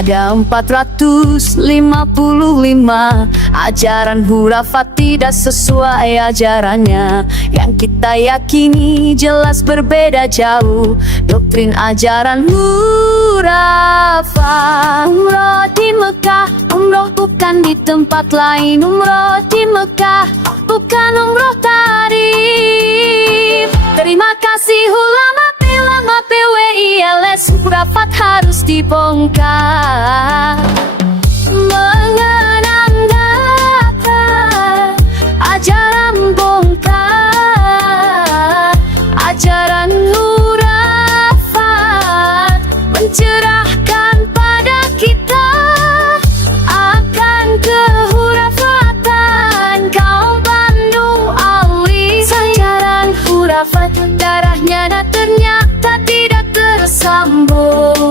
Ada 455 ajaran hurafat tidak sesuai ajarannya. Yang kita yakini jelas berbeda jauh. Doktrin ajaran hurafat. Umroh di Mekah, umroh bukan di tempat lain. Umroh di Mekah, bukan umroh tarif. Terima kasih ulama PWILS, hurafat harus dibongkar. Mengenang data, ajaran bongkar. Ajaran hurafat mencerahkan pada kita akan kehurafatan kaum Bandung Alwi. Ajaran hurafat darahnya ternyata tidak tersambung,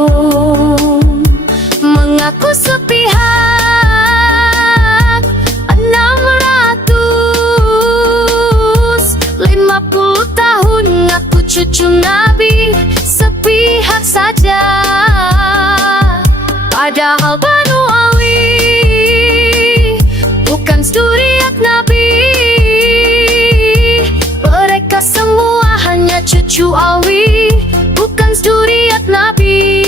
mengaku sepihak. 650 tahun ngaku cucu Nabi, sepihak saja. Padahal Banu Alwi bukan zuriat Nabi. Mereka semua hanya cucu Alwi, bukan zuriat Nabi.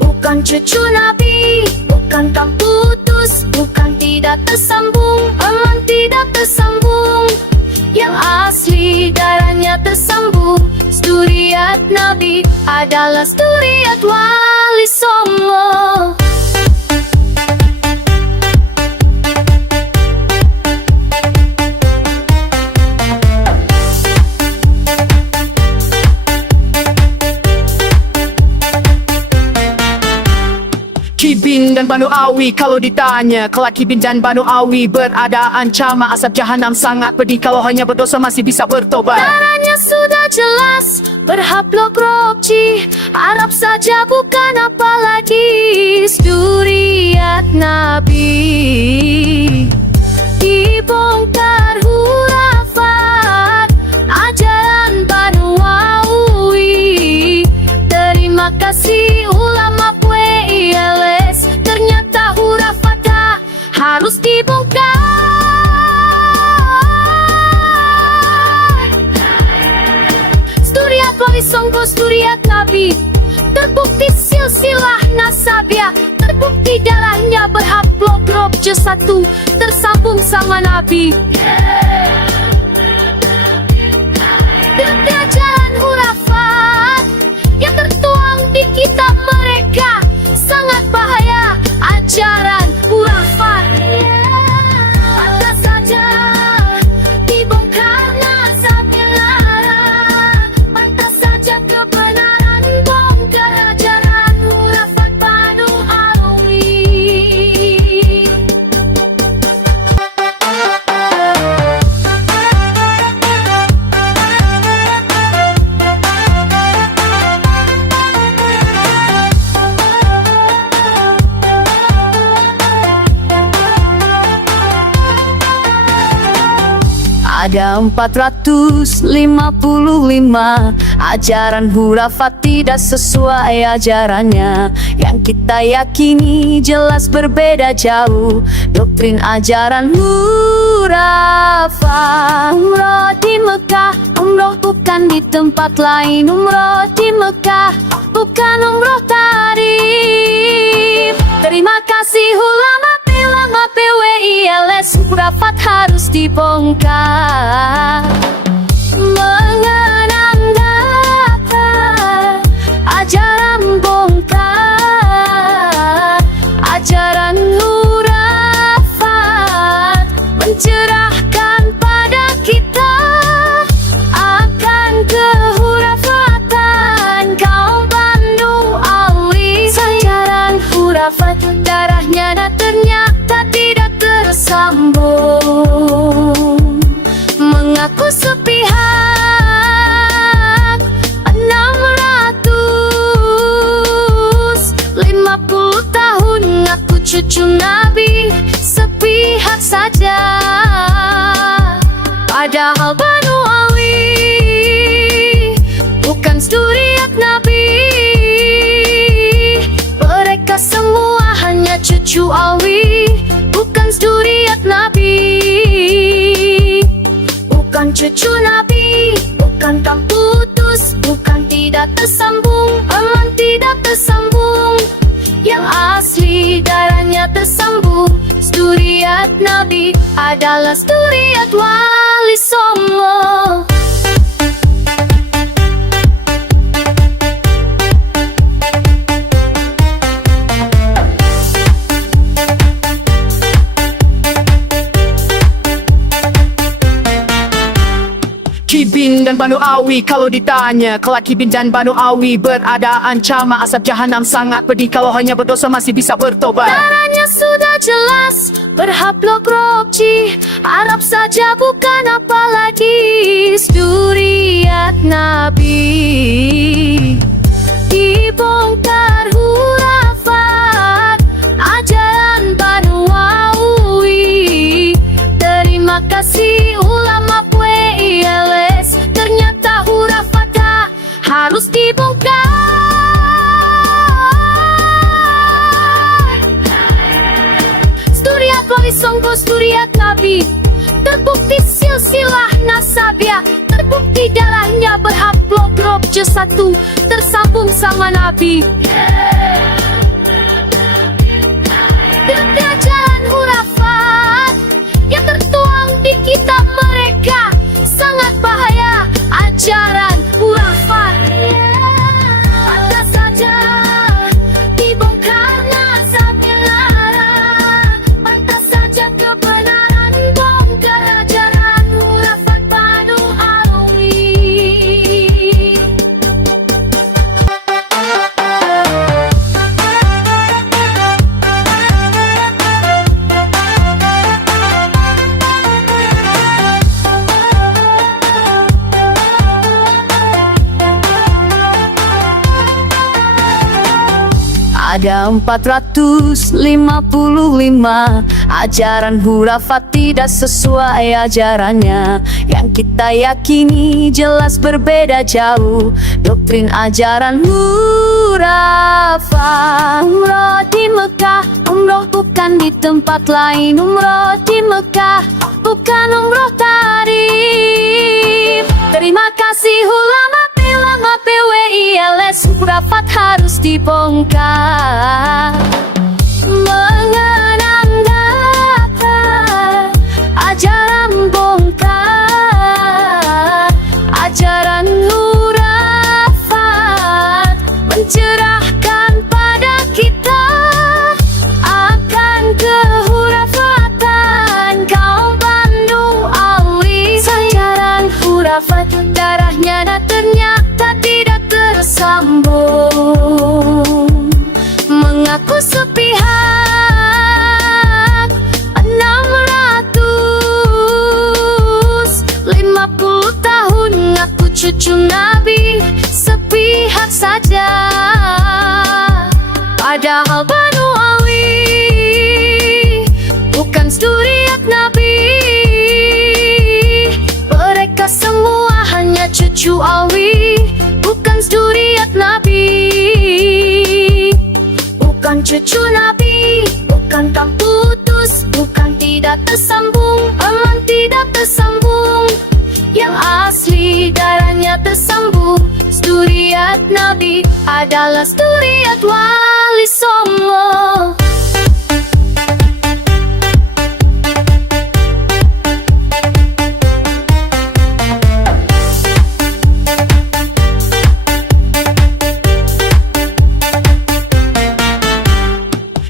Bukan cucu Nabi, bukan tak putus, bukan tidak tersambung, memang tidak tersambung. Yang asli darahnya tersambung. Zuriat Nabi adalah zuriat Wali Songo. Kibin dan Banu Awi, kalau ditanya kelak Kibin dan Banu Awi berada ancaman asap jahanam sangat pedih. Kalau hanya berdosa masih bisa bertobat. Caranya sudah jelas, berhablok roci, Arab saja bukan apalagi. Zuriat Nabi dibongkar hurafat, ajaran Banu Awi. Terima kasih ulama PWILS, ternyata hurafat harus dibongkar. Zuriat Wali Songo, zuriat Nabi, terbukti silsilah nasabiah, terbukti darahnya berhablok rob satu, tersambung sama Nabi. Bukti ajaran hurafat yang tertuang di kitab mereka sangat bahaya. Ajaran hurafat pantas saja dibongkar nasabnya. Pantas saja kebenaran bongkar ajaran hurafat Banu Alwi. Ada 455 ajaran hurafat tidak sesuai ajarannya. Yang kita yakini jelas berbeda jauh. Doktrin ajaran hurafat. Umroh di Mekah, umroh bukan di tempat lain. Umroh di Mekah, bukan umroh tarif. Terima kasih ulama PWILS, hurafat harus dibongkar. Mengenang data, ajaran bongkar. Ajaran hurafat mencerahkan pada kita akan kehurafatan kaum Bandung Alwi. Ajaran hurafat darahnya ternyata tidak tersambung, mengaku sepihak. 650 tahun ngaku cucu Nabi, sepihak saja. Padahal Banu Alwi bukan zuriat Nabi. cucu Alwi, bukan zuriat Nabi. Bukan cucu Nabi, bukan tak putus, bukan tidak tersambung, emang tidak tersambung. Yang asli darahnya tersambung. Zuriat Nabi adalah zuriat Wali Songo. Kibin dan Banu Awi kalau ditanya, kelak Kibin dan Banu Awi berada ancaman asap jahanam sangat pedih. Kalau hanya berdosa masih bisa bertobat. Darahnya sudah jelas berhablok roji, Arab saja bukan apalagi. Zuriat Nabi dibongkar hurafat ajaran Banu Awi. Terima kasih ulama PWILS, ternyata hurafatnya harus dibongkar. Zuriat Wali Songo, zuriat Nabi, terbukti silsilah nasabnya, terbukti darahnya berhablok roja satu, tersambung sama Nabi. Tiada jalan hurafat yang tertuang di kitab mereka, sangat bahaya ajaran hurafat. Pantas saja dibongkar nasabnya, pantas saja kebenaran bongkar ajaran hurafat Banu Awi. Ada 455 ajaran hurafat tidak sesuai ajarannya. Yang kita yakini jelas berbeda jauh doktrin ajaran hurafat. Umroh di Mekah, umroh bukan di tempat lain. Umroh di Mekah, bukan umroh tarif. Terima kasih ulama PWILS, hurafat harus dibongkar. Mengenang data ajaran bongkar, ajaran hurafat mencerahkan pada kita akan kehurafatan kaum Banu Awi. Ajaran hurafat darahnya ternyata tidak tersambung, mengaku sepihak 650 tahun ngaku cucu Nabi, sepihak saja. Padahal Banu Awi bukan zuriat Nabi, mereka semua hanya cucu Alwi, bukan zuriat Nabi. Bukan cucu Nabi, bukan tak putus, bukan tidak tersambung, emang tidak tersambung. Yang asli darahnya tersambung. Zuriat Nabi adalah zuriat Wali Songo.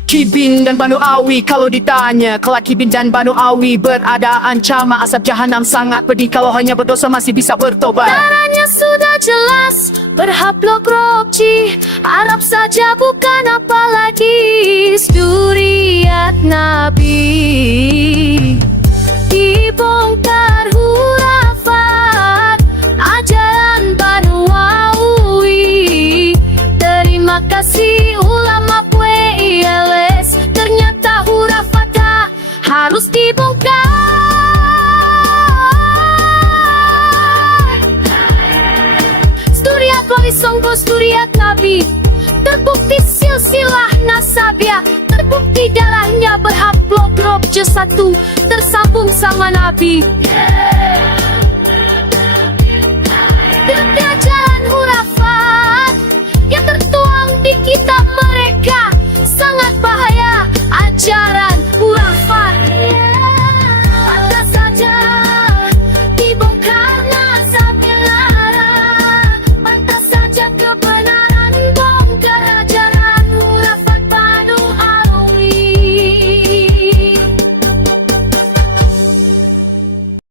Kibin dan Banu Awi kalau ditanya, kelak Kibin dan Banu Awi berada ancaman asap jahanam sangat pedih. Kalau hanya berdosa masih bisa bertobat. Darahnya sudah jelas berhablok roji, Arab saja bukan apalagi. Zuriat Nabi dibongkar hurafat ajaran Banu Awi. Terima kasih ulama PWILS, ternyata hurafatnya harus dibongkar. Zuriat Wali Songo, zuriat Nabi, terbukti silsilah nasabia. Terbukti darahnya berhaplogrom satu, tersambung sama Nabi. Tiada jalan hurafat yang tertuang di kitab